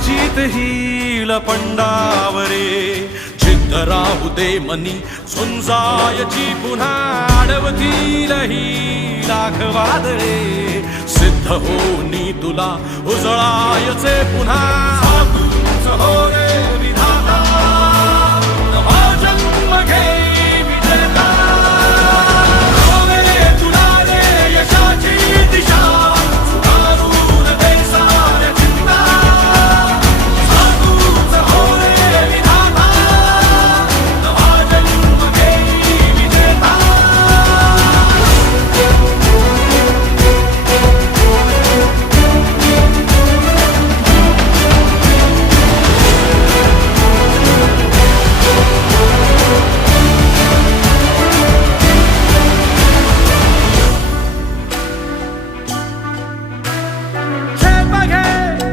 जीत hill पंडावरे जिद्द राहू दे मनी झुंजायची पुन्हा अडवतील ही लाख वादळे सिद्ध होनी तुला उजळायचे पुन्हा